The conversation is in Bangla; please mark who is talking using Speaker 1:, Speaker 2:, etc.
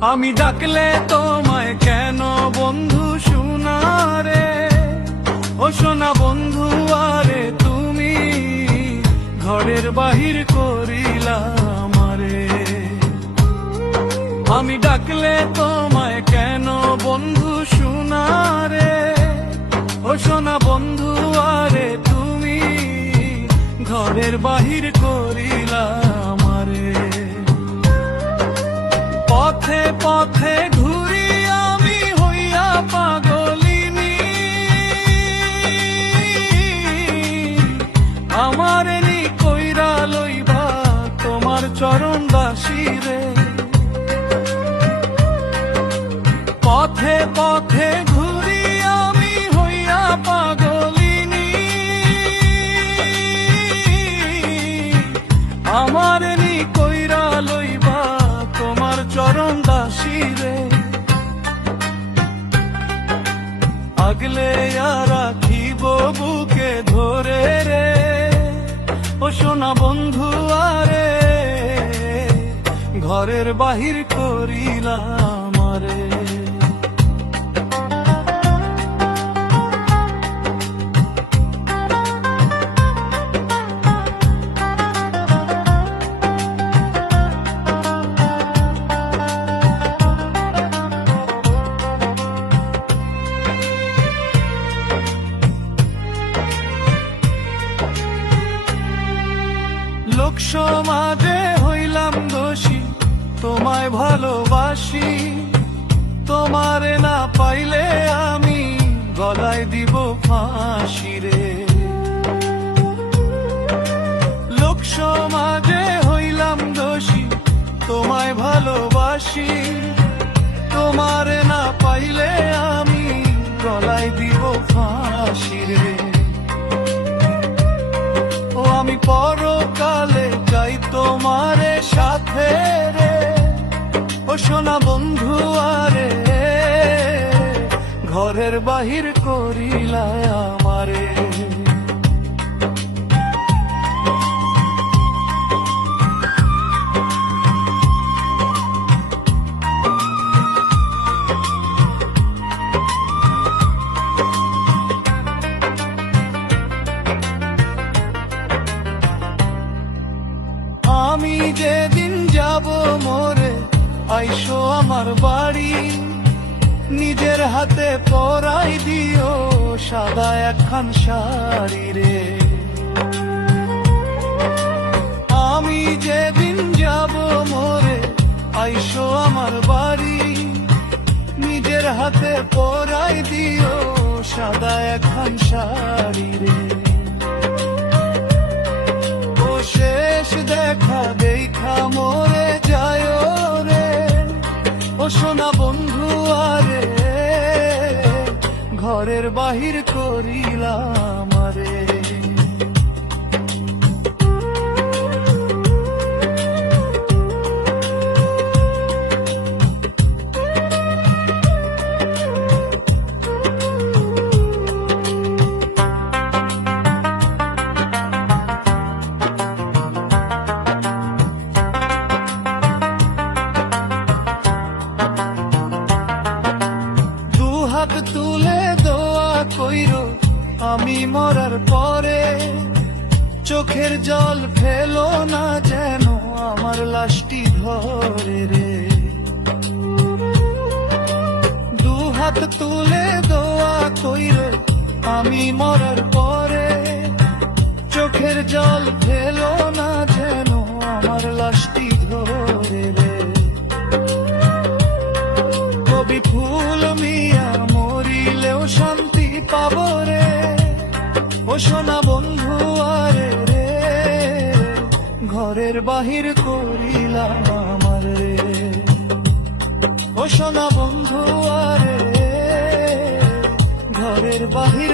Speaker 1: আমি ডাকলে তোমায় কেন বন্ধু শোনারে? ও সোনা বন্ধু, আরে তুমি ঘরের বাহির করিলা আমারে। আমি ডাকলে তোমায় কেন বন্ধু শোনারে? ও সোনা বন্ধু, আরে তুমি ঘরের বাহির করিলা পথে সোনা বন্ধু আরে ঘরের বাহির করিলাম রে সমাজে হইলাম দোষী, তোমায় ভালোবাসি। তোমারে না পাইলে আমি গলায় দিব ফাঁসি রে। লোক সমাজে হইলাম দোষী, তোমায় ভালোবাসি। তোমারে না পাইলে আমি গলায় দিব ফাঁসি রে। ও আমি পরকালে ঘরের বাহির করিলা আমারে। আমি যেদিন যাব মোরে আইসো আমার বাড়ি। নিজের হাতে পরাই দিও সাদা একখান শাড়ি রে। আমি যেদিন যাব মোরে, আইসো আমার বাড়ি। নিজের হাতে পরাই দিও সাদা একখান শাড়ি রে। ও শেষ দেখা দেখা মোরে বাহির করিলাম রে। তুলে কইরো আমি মরার পরে চোখের জল ফেলো না যেন আমার লাশটি ধরে রে। দু হাত তুলে দোয়া কইরো, আমি মরার পরে চোখের জল ফেলো না যেন আমার লাশটি ধরে রে। কবি ফুল ঘরের বাহির করিলাম আমার রে। ও সোনা বন্ধু আরে ঘরের বাহির